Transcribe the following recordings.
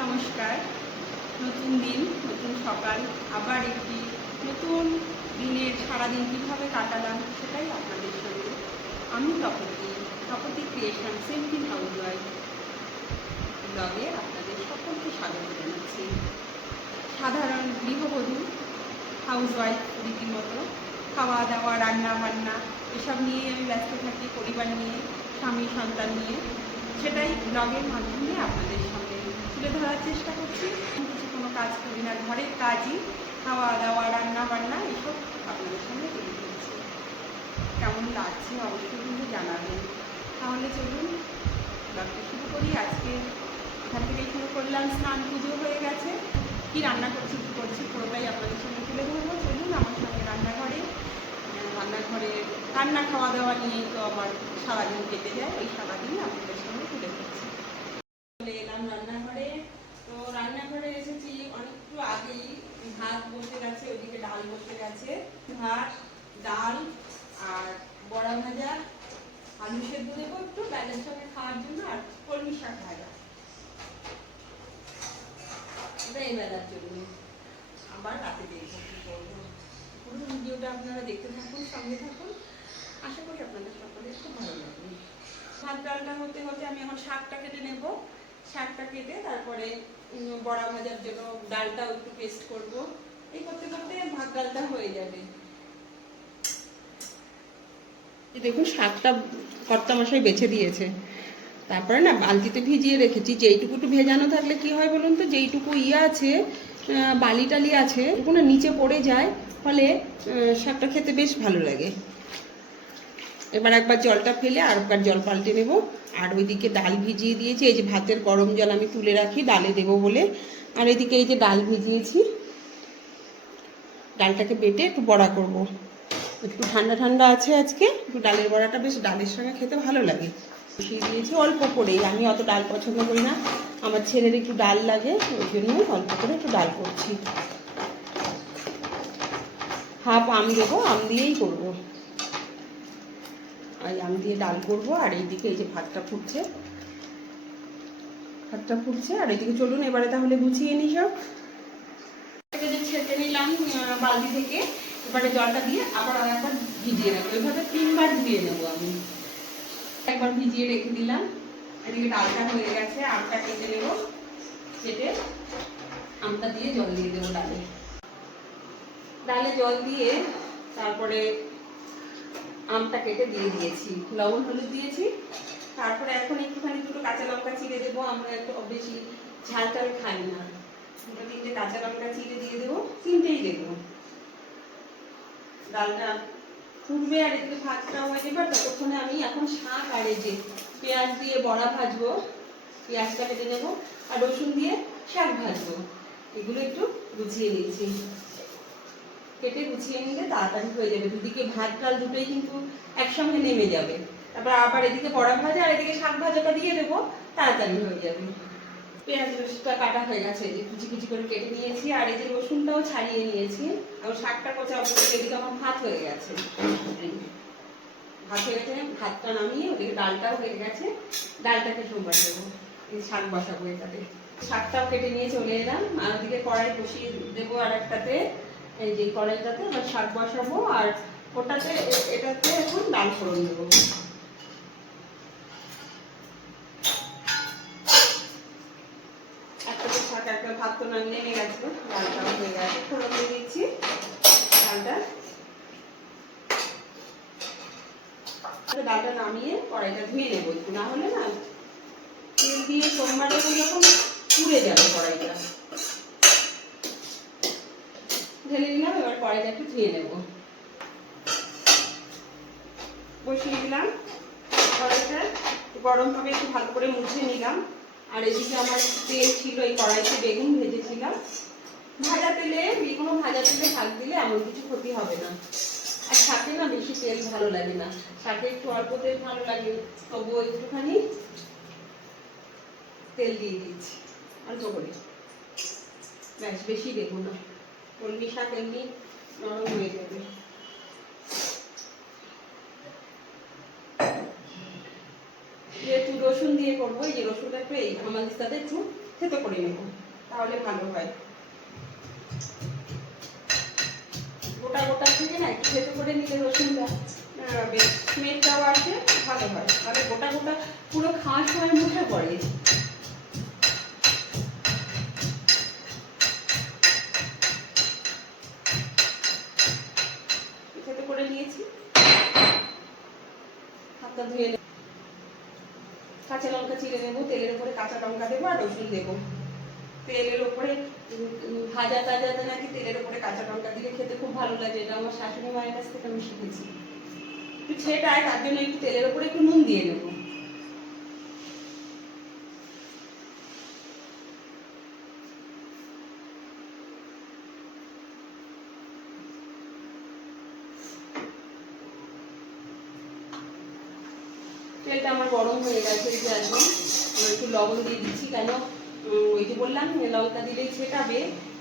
নমস্কার। নতুন দিন, নতুন সকাল, আবার একটি নতুন দিনের সারাদিন কীভাবে কাটালাম সেটাই আপনাদের সঙ্গে আমি তপতি তপতি ক্রিয়েশন সেন্টিন হাউস ওয়াইফ ব্লগে আপনাদের সকলকে স্বাগত জানাচ্ছি। সাধারণ গৃহবধূ হাউস ওয়াইফ রীতিমতো খাওয়া দাওয়া রান্না বান্না এসব নিয়ে আমি ব্যস্ত থাকি, পরিবার নিয়ে স্বামী সন্তান নিয়ে, সেটাই ব্লগের মাধ্যমে আপনাদের তুলে ধরার চেষ্টা করছি। কিছু কোনো কাজ করি না, ঘরের কাজই খাওয়া দাওয়া রান্না বান্না এসব আপনাদের সামনে তুলে ধরছি। কেমন লাগছে অবশ্যই কিন্তু জানাবেন। তাহলে চলুন, ব্লগটা শুরু করি। আজকে এখান থেকে শুরু করলাম, স্নান পুজো হয়ে গেছে। কি রান্না করছি, কী করছি, পুরোটাই আপনাদের সঙ্গে তুলে ধরবো। চলুন, আমার সঙ্গে রান্নাঘরে। রান্নাঘরে রান্না খাওয়া দাওয়া নিয়েই তো আমার সারাদিন কেটে যায় ওই সারাদিন আপনাদের সঙ্গে তুলে ধরছি। চলে এলাম রান্নাঘরে। তো রান্নাঘরে এসেছি, অনেকটু আগেই ভাত বসে গেছে ওইদিকে ডাল বসে গেছে। ভাত, ডাল আর বড়া ভাজা, আলু সেদ্ধ দেবো একটু ডালের সঙ্গে খাওয়ার জন্য, আর কলমি শাক ভাজা। এই বেলার জন্য আবার রাতে দেখব কি করব পুরো ভিডিওটা আপনারা দেখতে থাকুন, সঙ্গে থাকুন। আশা করি আপনাদের সকলের খুব ভালো লাগবে। ভাত ডালটা হতে হতে আমি এখন শাকটা কেটে নেব। শাকটা কেটে তারপরে বড়া ভাজার জন্য ডালটাও একটু পেস্ট করব। এই করতে করতে ভাত ডালটা হয়ে যাবে। দেখুন, শাকটা কর্তা মশাই বেছে দিয়েছে। তারপরে না, বালতিতে ভিজিয়ে রেখেছি। যেইটুকু একটু ভেজানো থাকলে কি হয় বলুন তো, যেইটুকু ইয়ে আছে বালি টালি আছে ওগুলো নিচে পড়ে যায়, ফলে শাকটা খেতে বেশ ভালো লাগে। এবার একবার জলটা ফেলে আর একবার জল পাল্টে নেব। আর ওইদিকে ডাল ভিজিয়ে দিয়েছি। এই যে ভাতের গরম জল আমি তুলে রাখি, ডালে দেবো বলে। আর এদিকে এই যে ডাল ভিজিয়েছি, ডালটাকে বেটে একটু বড়া করব। একটু ঠান্ডা ঠান্ডা আছে আজকে, একটু ডালের বড়াটা বেশ ডালের সঙ্গে খেতে ভালো লাগে। বসিয়ে দিয়েছি অল্প করেই। আমি অত ডাল পছন্দ করি না। আমার ছেলের একটু ডাল লাগে, ওই জন্য অল্প করে একটু ডাল করছি। হাফ আম দেবো, আম দিয়েই করব। আর আম দিয়ে ডাল করব, আর এইদিকে এই যে ভাতটা ফুটছে। ভাতটা ফুটছে, আর এইদিকে চলুন, এবারে তাহলে গুছিয়ে নিই সব। ছেঁকে নিলাম বালতি থেকে, এবারে জলটা দিয়ে আবার আর একবার ভিজিয়ে নেব। এভাবে তিনবার ধুয়ে নেব আমি। একবার ভিজিয়ে রেখে দিলাম। এদিকে ডালটা হয়ে গেছে, আমটা কেটে নেব, কেটে আমটা দিয়ে জল দিয়ে দেবো ডালে। ডালে জল দিয়ে তারপরে আমটা কেটে দিয়ে দিয়েছি। লবণ হলুদ দিয়েছি। তারপরে এখন একটুখানি দুটো কাঁচা লঙ্কা চিড়ে দেবো। আমরা একটু বেশি ঝাল টাল খাই না। দুটো তিনটে কাঁচা লঙ্কা চিড়ে দিয়ে দেবো। তিনটেই দেবো। ডালটা ফুটবে আর এদিকে ভাতটাও হয়ে যাবে। ততক্ষণে আমি এখন শাক আর এই যে পেঁয়াজ দিয়ে বড়া ভাজবো। পেঁয়াজটা কেটে নেব। আর রসুন দিয়ে শাক ভাজবো। এগুলো একটু গুছিয়ে নিয়েছি কেটে গুছিয়ে নিলে তাড়াতাড়ি হয়ে যাবে। দুদিকে ভাত, ডাল দুটোই কিন্তু একসঙ্গে নেমে যাবে। তারপর আবার এদিকে বড়া ভাজা আর এদিকে শাক ভাজাটা দিয়ে দেবো, তাড়াতাড়ি হয়ে যাবে। পেঁয়াজ রসুনটা কাটা হয়ে গেছে যে কুচি কুচি করে কেটে নিয়েছি, আর এই যে রসুনটাও ছাড়িয়ে নিয়েছি। আর শাকটা কোচা বলে এদিকে আমার ভাত হয়ে গেছে। ভাত হয়ে গেছে ভাতটা নামিয়ে ওদিকে ডালটাও হয়ে গেছে। ডালটাকে সোমবার দেবো, এই শাক বসাবো এটাতে। শাকটাও কেটে নিয়ে চলে এলাম, আর ওদিকে কড়াই বসিয়ে দেবো আর একটাতে এই যে কড়াইটাতে এবার শাক বসাবো আর ওটাতে এটাতে এখন ডাল ফোড়ন দেবো। শাক, একটা ভাত তো নেমে হয়ে গেছে দিয়ে দিচ্ছি। ডালটা। ডালটা নামিয়ে কড়াইটা ধুয়ে নেব একটু। না হলে না তেল দিয়ে সোমবারে যখন পুড়ে যাবে কড়াইটা। ঢেলে নিলাম এবার কড়াইটা একটু ধুয়ে নেব। বসিয়ে দিলাম। কড়াইটা গরম হবে একটু ভালো করে মুছে নিলাম। আর এদিকে আমার তেল ছিল, এই কড়াইতে বেগুন ভেজেছিলাম। ভাজা তেলে কোনো ভাজা তেলে শাক দিলে এমন কিছু ক্ষতি হবে না। আর শাকে না বেশি তেল ভালো লাগে না। শাকে একটু অল্প তেল ভালো লাগে, তবুও একটুখানি তেল দিয়ে দিচ্ছি। অল্প করে। ব্যাস, বেশি দেবো না। কলমি শাক এমনি নরম হয়ে যাবে। যেহেতু রসুন দিয়ে করব, এই যে রসুনটা একটু এই হামালিস্তাতে একটু থেতো করে নেব, তাহলে ভালো হয়। গোটা গোটা থেকে না একটু থেতো করে নিলে রসুনটা বেশ স্মেলটাও আসে, ভালো হয়। তাহলে গোটা গোটা পুরো খাওয়ার সময় মুখে পড়ে। কাঁচা দেবো, তেলের উপরে কাঁচা লঙ্কা দেবো আর রসুন দেবো। তেলের উপরে ভাজা টাজা ভাজা টাজাতে নাকি তেলের উপরে কাঁচা লঙ্কা দিলে খেতে খুব ভালো লাগে, এটা আমার শাশুড়ি মায়ের কাছ থেকে আমি শিখেছি। একটু ছেটায় তার জন্য একটু তেলের উপরে একটু নুন দিয়ে নেব। তেলটা আমার গরম হয়ে গেছে যে একদম। একটু লবণ দিয়ে দিচ্ছি কেন? ওই যে বললাম লঙ্কা দিলেই ছেটাবে,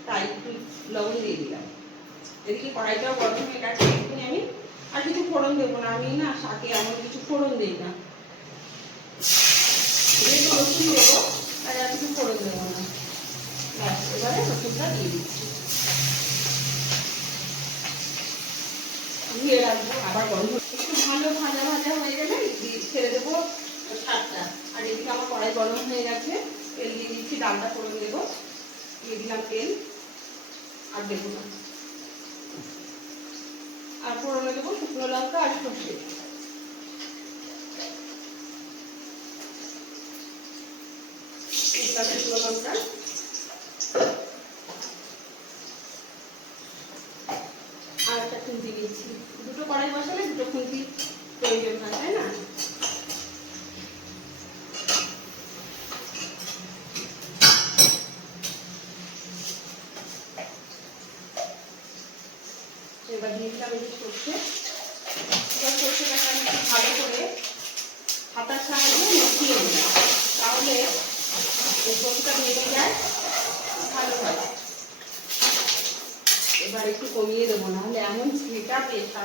তাই একটু লবণ দিয়ে দিলাম। এদিকে কড়াইটাও গরম হয়ে গেছে, এক্ষুনি আমি আর কিছু ফোড়ন দেবো না। আমি না শাকে এমন কিছু ফোড়ন দিই না। যেহেতু রসুন দেবো তাই আর কিছু ফোড়ন দেবো না। ব্যাস, এবারে রসুনটা দিয়ে দিচ্ছি। ধুয়ে রাখব, আবার গরম ভালো, ভাজা ভাজা হয়ে গেলে ছেড়ে দেবো শাকটা আর এদিকে আমার কড়াই গরম হয়ে গেছে, তেল দিয়ে দিচ্ছি, ডালটা করে দেবো দিয়ে দিলাম তেল আর দেবো না আর ফোড়নে দেবো শুকনো লঙ্কা আর সর্ষে। শুকনো লঙ্কা আর একটা খুন্তি নিয়েছি দুটো কড়াই বসালে দুটো খুন্তি প্রয়োজন হয় তাই না এবার দিয়ে দিলাম এই যে সর্ষে এবার সর্ষেটাকে আমি একটু ভালো করে হাতার সাহায্যে মিশিয়ে দিলাম তাহলে এই সর্ষেটা ভেঙে যায় ভালো হয় এবার একটু কমিয়ে দেবো নাহলে এমন ছেটাবে সারা গা আমার দিয়ে দিলাম হাতা দিয়ে নেড়ে দিচ্ছি হয়ে গেল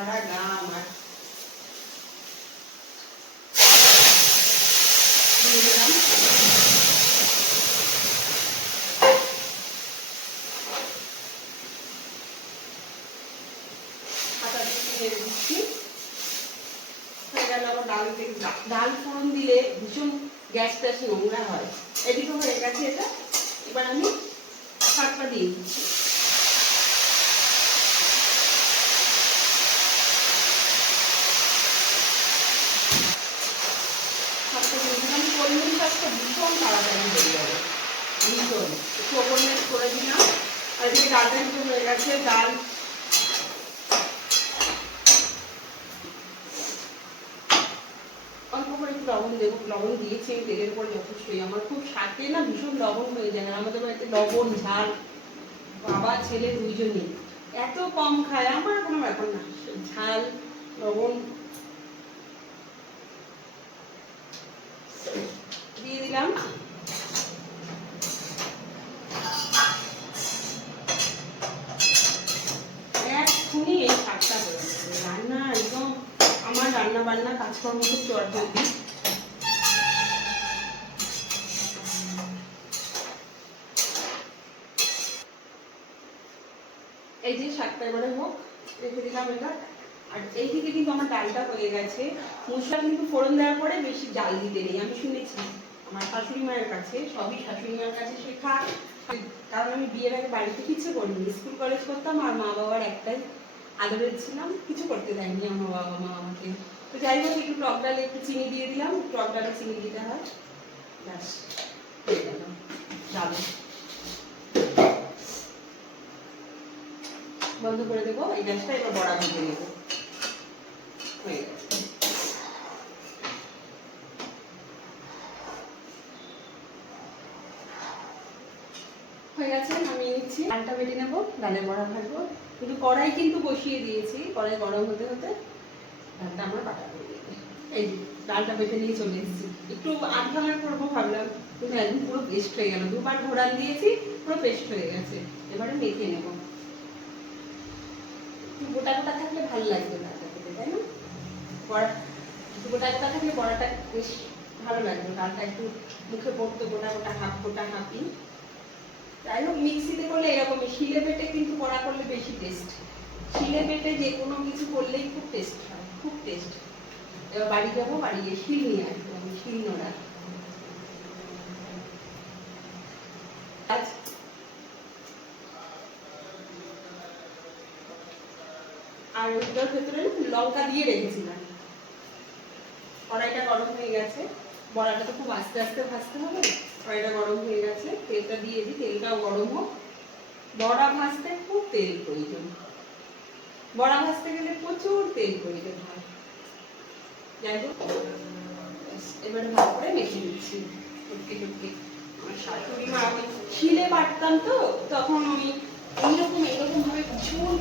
দিলাম। ডাল ফোড়ন দিলে ভীষণ গ্যাস ট্যাস নোংরা হয় এদিকে হয়ে গেছে এটা এবার আমি শাকটা দিয়ে দিচ্ছি শাকটা দিয়ে দিলাম কলমি শাকটা ভীষণ তাড়াতাড়ি হয়ে যাবে ভীষণ একটু ওপর নিচ করে দিলাম আর এদিকে ডালটা একটু হয়ে গেছে, ডাল। অল্প করে একটু লবণ দেবো, লবণ দিয়েছি আমি তেলের উপর যথেষ্টই। আমার খুব শাকে না ভীষণ লবণ হয়ে যায় আমাদের বাড়িতে লবণ, ঝাল, বাবা, ছেলে দুইজনই। এত কম খায়, আমার কোনো ব্যাপার না। ঝাল, লবণ দিয়ে দিলাম এক্ষুনি এই শাকটা হয়ে যাবে রান্না একদম আমার রান্না বান্না কাজকর্ম খুব চটজলদি এই যে শাকটা এবারে হোক, রেখে দিলাম এটা। আর এই দিকে কিন্তু আমার ডালটা হয়ে গেছে। মশলা কিন্তু ফোড়ন দেওয়ার পরে বেশি ডাল দিতে নেই। আমি শুনেছি আমার শাশুড়ি মায়ের কাছে, সবই শাশুড়ি মায়ের কাছে শেখা। কারণ আমি বিয়ের আগে বাড়িতে কিছু করিনি। স্কুল, কলেজ করতাম আর মা বাবার একটাই আদরের ছিলাম। কিছু করতে দেয়নি আমার বাবা মা আমাকে। তো যাই হোক, একটু টক ডালে একটু চিনি দিয়ে দিলাম টক ডালে চিনি দিতে হয়। ব্যাস বন্ধ করে দেবো, এই গ্যাসটা এবার বড়া ভেজে নেব। হয়ে গেছে হয়ে গেছে আমি নিচ্ছি। ডালটা বেটে নেব, ডালের বড়া ভাজবো। কিন্তু কড়াই কিন্তু বসিয়ে দিয়েছি, কড়াই গরম হতে হতে। ডালটা আমার বাটা করে এই ডালটা বেটে নিয়ে চলে এসেছি একটু আধ করব ভাবলাম কিন্তু একদম পুরো পেস্ট হয়ে গেল দুবার ঘোরান দিয়েছি পুরো পেস্ট হয়ে গেছে। এবারে মেখে নেব। গোটা গোটা থাকলে ভালো লাগবে খেতে তাই না বড়া গোটা গোটা থাকলে বড়াটা বেশ ভালো লাগবে ডালটা একটু মুখে পড়তো গোটা গোটা হাফ গোটা হাফি যাই হোক, মিক্সিতে করলে এরকমই শিলে বেটে কিন্তু করা করলে বেশি টেস্ট, শিলে বেটে যে কোনো কিছু করলেই খুব টেস্ট হয়। খুব টেস্ট এবার বাড়ি যাব, বাড়ি গিয়ে শিল নিয়ে আসব, আমি শিল নোড়া। আজ আর ওইটার ভেতরে লঙ্কা দিয়ে রেখেছিলাম। কড়াইটা গরম হয়ে গেছে। বড়াটা তো খুব আস্তে আস্তে ভাজতে হবে কড়াইটা গরম হয়ে গেছে। তেলটা দিয়ে দিই, তেলটাও গরম হোক। বড়া ভাজতে খুব তেল প্রয়োজন। বড়া ভাজতে গেলে প্রচুর তেল প্রয়োজন হয়। যাই হোক এবারে ভালো করে মেখে নিচ্ছি। টুককে টুককে আমার শাশুড়ি মা আমি বাটতাম তো, তখন আমি এইরকম এইরকম ভাবে ভীষণ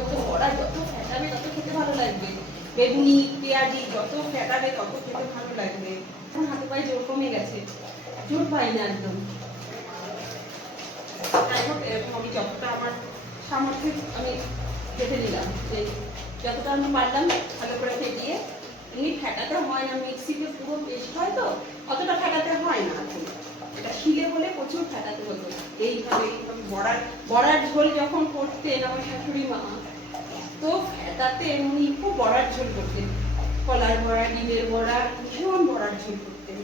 ওকে বড়া, যত ফেটাবে তত খেতে ভালো লাগবে। বেগুনি, পেঁয়াজি, যত ফেটাবে তত খেতে ভালো লাগবে। এখন হাতে পায়ে জোর কমে গেছে। জোর পাই না একদম। যাই হোক, এরকম আমি যতটা আমার সামর্থ্যে আমি কেটে নিলাম এই যতটা আমি পারলাম ভালো করে ফেটিয়ে এমনি ফেটাতে হয় না, মিক্সিতে পুরো পেস্ট হয় তো, অতটা ফেটাতে হয় না এটা শিলে হলে প্রচুর ফেটাতে হতো। এইভাবে এইভাবে বড়ার বড়ার ঝোল যখন করতেন আমার শাশুড়ি মা তো ফেটাতে এমনি খুব বড়ার ঝোল করতেন। কলার বড়া, ডিমের বড়া, ভীষণ বড়ার ঝোল করতেন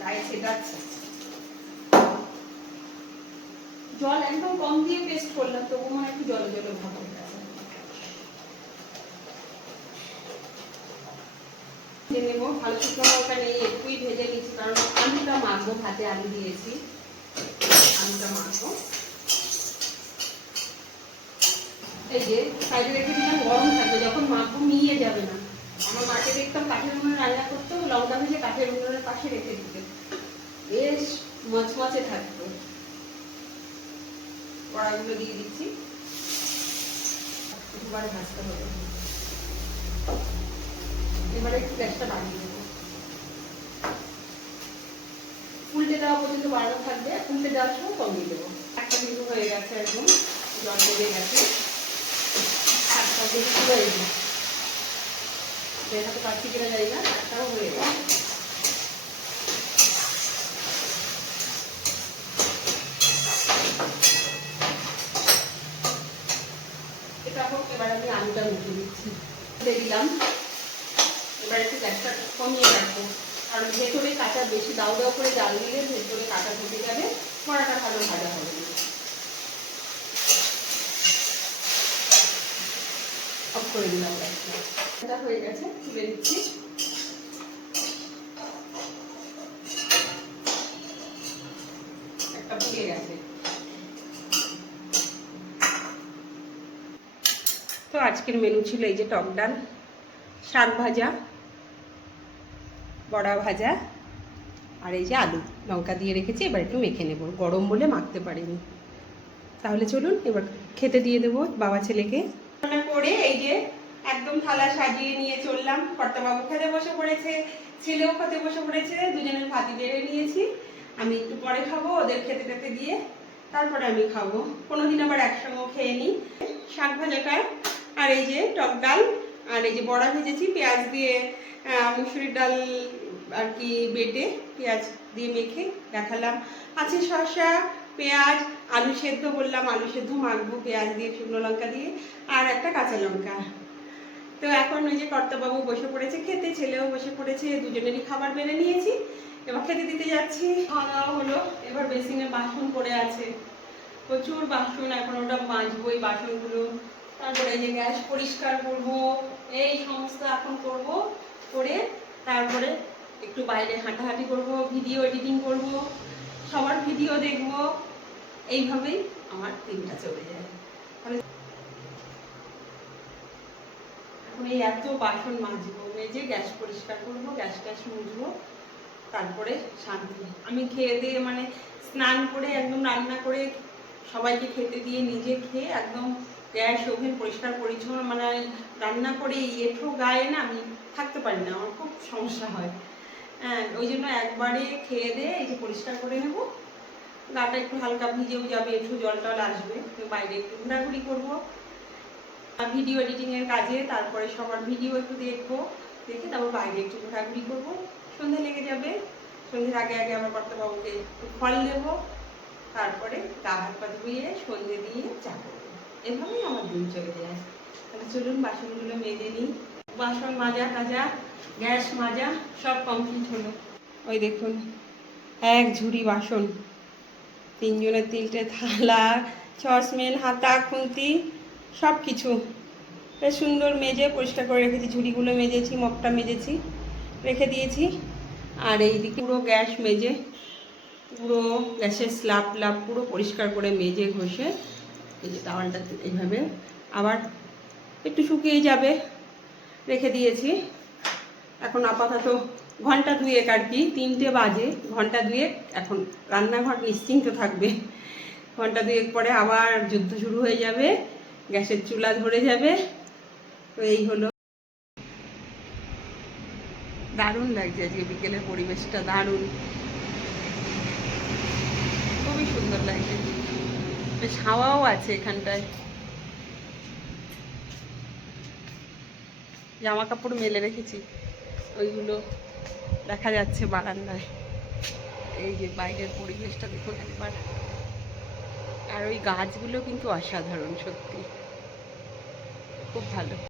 গায়ে ছেটাচ্ছে জল একদম কম দিয়ে পেস্ট করলাম তবু মনে হয় একটু জলে জলে ভাব নেব। ভালো শুকনো লঙ্কা নেই, একটুই ভেজে নিচ্ছি, কারণ আলুটা মাখবো, ভাতে আলু দিয়েছি। আলুটা মাখবো। এই যে সাইডে রেখে দিলাম, গরম থাকবে, যখন মাখবো মিলিয়ে যাবে না। আমার মাকে দেখতাম কাঠের উনুনে রান্না করতো, লঙ্কা ভেজে কাঠের উনুনের পাশে রেখে দিতে। বেশ মচমচে থাকতো। কড়াইগুলো দিয়ে দিচ্ছি। দুবার ভাজতে হবে। এবারে একটু গ্যাসটা বাড়িয়ে দেবো। উল্টে দেওয়া পর্যন্ত বাড়ানো থাকবে। উল্টে দেওয়ার সময় কমিয়ে দেবো। একটা কিন্তু হয়ে গেছে একদম। জল বেড়ে গেছে। একটা দেখি হয়ে গেছে। দেখাতে পারছি কিনা জানি না একটাও হয়ে গেছে এটা হোক আলুটা মুখে দিচ্ছি। দিলাম। এবার একটু গ্যাসটা কমিয়ে রাখব। কারণ ভেতরে কাঁচা বেশি দাও দাও করে জাল দিলে ভেতরে কাঁচা ঢুকে যাবে বড়াটা ভালো ভাজা হবে। অফ করে দিলাম গ্যাসটা হয়ে গেছে, তুলে দিচ্ছি একটা পুড়ে গেছে তো আজকের মেনু ছিল এই যে টক ডাল, শাক ভাজা, বড়া ভাজা আর এই যে আলু। লঙ্কা দিয়ে রেখেছি, এবার একটু মেখে নেব। গরম বলে মাখতে পারিনি। তাহলে চলুন, এবার খেতে দিয়ে দেবো বাবা ছেলেকে। করে এই যে একদম থালা সাজিয়ে নিয়ে চললাম। কর্তাবাবু খেতে বসে পড়েছে, ছেলেও খেতে বসে পড়েছে, দুজনের ভাতি বেড়ে নিয়েছি। আমি একটু পরে খাব ওদের খেতে খেতে দিয়ে, তারপরে আমি খাব। কোনোদিন আবার একসঙ্গে খেয়ে নিই। শাক ভাজাটা আর এই যে টক ডাল, আর এই যে বড়া ভেজেছি, পেঁয়াজ দিয়ে মুসুরির ডাল আর কি বেটে পেঁয়াজ দিয়ে মেখে দেখালাম। আছে শসা, পেঁয়াজ, আলু সেদ্ধ বললাম, আলু সেদ্ধ মাখবো পেঁয়াজ দিয়ে, শুকনো লঙ্কা দিয়ে, আর একটা কাঁচা লঙ্কা। তো এখন ওই যে কর্তাবাবু বসে পড়েছে খেতে, ছেলেও বসে পড়েছে, দুজনেরই খাবার বেড়ে নিয়েছি। এবার খেতে দিতে যাচ্ছি। খাওয়া দাওয়া হলো, এবার বেসিনে বাসন পড়ে আছে। প্রচুর বাসন, এখন ওটা মাজবো, এই বাসনগুলো। তারপরে যে গ্যাস পরিষ্কার করব, এই সমস্ত এখন করব, করে তারপরে একটু বাইরে হাঁটাহাঁটি করব ভিডিও এডিটিং করব, সবার ভিডিও দেখব, এইভাবেই আমার দিনটা চলে যায়। এখন এই এত বাসন মাজবো মেজে গ্যাস পরিষ্কার করব, গ্যাস ট্যাস মুছবো তারপরে শান্তি। আমি খেয়ে দিয়ে মানে স্নান করে একদম রান্না করে সবাইকে খেতে দিয়ে নিজে খেয়ে একদম গ্যাস ওভেন পরিষ্কার পরিচ্ছন্ন মানে রান্না করে এঁঠো গায়ে না আমি থাকতে পারি না, আমার খুব সমস্যা হয়। হ্যাঁ ওই জন্য একবারে খেয়ে দিয়ে এই যে পরিষ্কার করে নেব। গাটা একটু হালকা ভিজেও যাবে, একটু জল টল আসবে বাইরে একটু ঘোরাঘুরি করব। আর ভিডিও এডিটিংয়ের কাজে, তারপরে সবার ভিডিও একটু দেখব, দেখে তারপর বাইরে একটু ঘোরাঘুরি করব। সন্ধে লেগে যাবে, সন্ধ্যের আগে আগে আমার কর্তাবাবুকে একটু ফল দেবো, তারপরে গা হাত পা ধুয়ে সন্ধে দিয়ে করব। এভাবেই আমার দিন চলে যায়। তাহলে চলুন, বাসনগুলো মেজে নিই। বাসন মাজা টাজা, গ্যাস মাজা, সব কমপ্লিট হলো। ওই দেখুন, এক ঝুড়ি বাসন। তিনজনের তিনটে থালা সসমেন হাতা, খুন্তি সব কিছু বেশ সুন্দর মেজে পরিষ্কার করে রেখেছি। ঝুড়িগুলো মেজেছি, মগটা মেজেছি, রেখে দিয়েছি। আর এইদিকে পুরো গ্যাস মেজে, পুরো গ্যাসের স্ল্যাব ফ্ল্যাব পুরো পরিষ্কার করে মেজে ঘষে এই যে টাওয়ালটা এইভাবে আবার একটু শুকিয়ে যাবে, রেখে দিয়েছি। এখন আপাতত ঘণ্টা দুয়েক আর কি, তিনটে বাজে, ঘণ্টা দুয়েক। এখন রান্নাঘর নিশ্চিন্ত থাকবে। ঘণ্টা দুয়েক পরে আবার যুদ্ধ শুরু হয়ে যাবে, গ্যাসের চুলা ধরে যাবে। তো এই হলো। দারুণ লাগছে আজকে বিকেলের পরিবেশটা, দারুণ। খুবই সুন্দর লাগছে। বেশ হাওয়াও আছে এখানটায়। জামা কাপড় মেলে রেখেছি। ওইগুলো দেখা যাচ্ছে বারান্দায়। এই যে বাইরের পরিবেশটা দেখুন একবার। আর ওই গাছগুলো কিন্তু অসাধারণ, সত্যি। খুব ভালো।